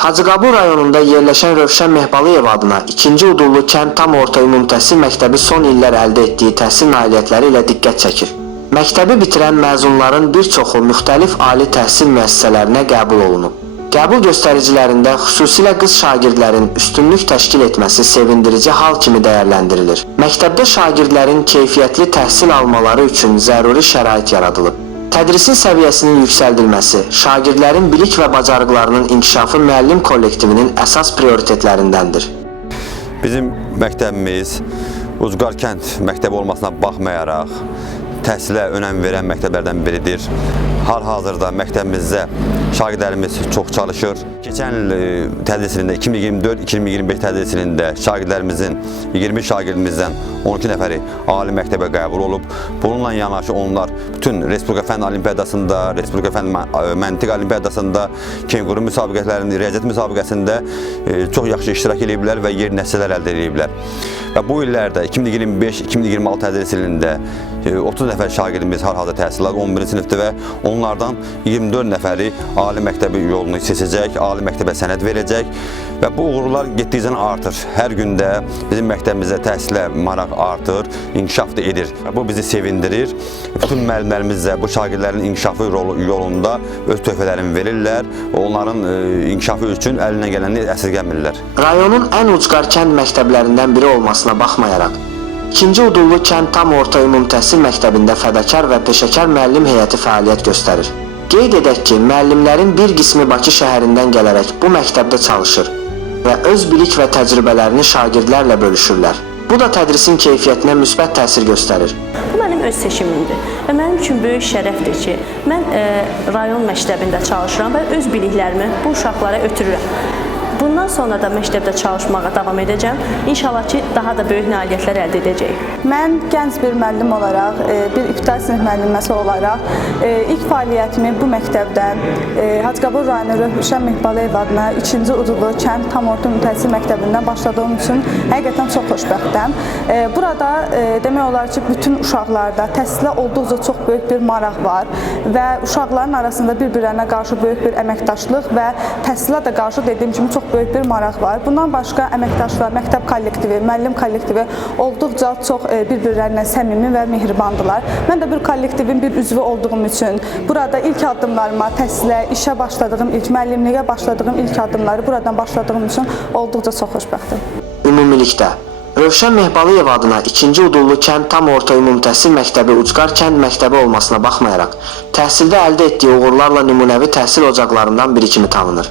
Hacıqabul rayonunda yerləşən Rövşən Mehbalıyev adına 2-ci Udullu kənd tam orta ümumi təhsil məktəbi son illər əldə etdiyi təhsil nailiyyətləri ilə diqqət çəkir. Məktəbi bitirən məzunların bir çoxu müxtəlif ali təhsil müəssisələrinə qəbul olunub. Qəbul göstəricilərində xüsusilə qız şagirdlərin üstünlük təşkil etməsi sevindirici hal kimi dəyərləndirilir. Məktəbdə şagirdlərin keyfiyyətli təhsil almaları üçün zəruri şərait yaradılıb. Tədrisin səviyyəsinin yüksəldilməsi, şagirdlərin bilik və bacarıqlarının inkişafı müəllim kollektivinin əsas prioritetlərindəndir. Bizim məktəbimiz ucqar kənd məktəbi olmasına baxmayaraq təhsilə önəm verən məktəblərdən biridir. Hal-hazırda məktəbimizdə şagirdlərimiz çox çalışır. Keçən il tədris ilində 2024-2025 tədris ilində şagirdlərimizin 20 şagirdimizdən 12 nəfəri ali məktəbə qəbul olub. Bununla yanaşı onlar bütün Respublika Fənn Olimpiyadasında, Respublika Fənn Məntiq Olimpiyadasında, Kenguru müsabiqələrində, riyaziyyat müsabiqəsində çox yaxşı iştirak ediblər və yer nəticələr əldə ediblər. Və bu illərdə 2025-2026 tədris ilində 30 nəfər şagirdimiz hal-hazırda təhsil alır 11-ci sinifdə və onlardan 24 nəfəri ali məktəbi yolunu seçəcək, ali məktəbə sənəd verəcək və bu uğurlar getdikcə artır. Hər gündə bizim məktəbimizdə təhsilə maraq artır, inkişaf da edir. Bu bizi sevindirir. Bütün müəllimlərimiz də bu şagirdlərin inkişafı yolunda öz töhfələrini verirlər və onların inkişafı üçün əlindən gələni əsirgəmirlər. Rayonun ən ucqar kənd məktəblərindən biri olmasına baxmayaraq, 2-ci Udullu kənd tam orta ümumi təhsil məktəbində fədakar və peşəkar müəllim heyəti fəaliyyət göstərir. Qeyd edək ki, müəllimlərin bir qismi Bakı şəhərindən gələrək bu məktəbdə çalışır və öz bilik və təcrübələrini şagirdlərlə bölüşürlər. Bu da tədrisin keyfiyyətinə müsbət təsir göstərir. Bu mənim öz seçimimdir və mənim üçün böyük şərəfdir ki, mən rayon məktəbində çalışıram və öz biliklərimi bu uşaqlara ötürürəm. Bundan sonra da məktəbdə çalışmağa davam edəcəm. İnşallah ki, daha da böyük nailiyyətlər əldə edəcəyik. Mən gənc bir müəllim olaraq, bir ibtidai sinif müəlliməsi olaraq ilk fəaliyyətimi bu məktəbdən Hacıqabul rayonu Rövşən Mehbalıyev adına 2-ci Udullu kənd tam orta ümumi təhsil məktəbindən başladığım üçün həqiqətən çox xoşbəxtəm. Burada demək olar ki, bütün uşaqlarda təhsilə olduqca çox böyük bir maraq var və uşaqların arasında bir-birlərinə qarşı böyük bir əməkdaşlıq və təhsilə də qarşı dediyim kimi çox böyük bir maraq var. Bundan başqa əməkdaşlar, məktəb kollektivi, müəllim kollektivi olduqca çox bir-birlərinə səmimi və mehribandılar. Mən də bir kollektivin bir üzvü olduğum üçün burada ilk addımlarıma, təhsilə, işə başladığım, ilk müəllimliyə başladığım ilk addımları buradan başladığım üçün olduqca çox xoşbəxtəm. Ümumilikdə, Rövşən Mehbalıyev adına 2-ci Udullu kənd tam orta ümumi təhsil məktəbi ucqar kənd məktəbi olmasına baxmayaraq, təhsildə əldə etdiyi uğurlarla nümunəvi təhsil ocaqlarından biri kimi tanınır.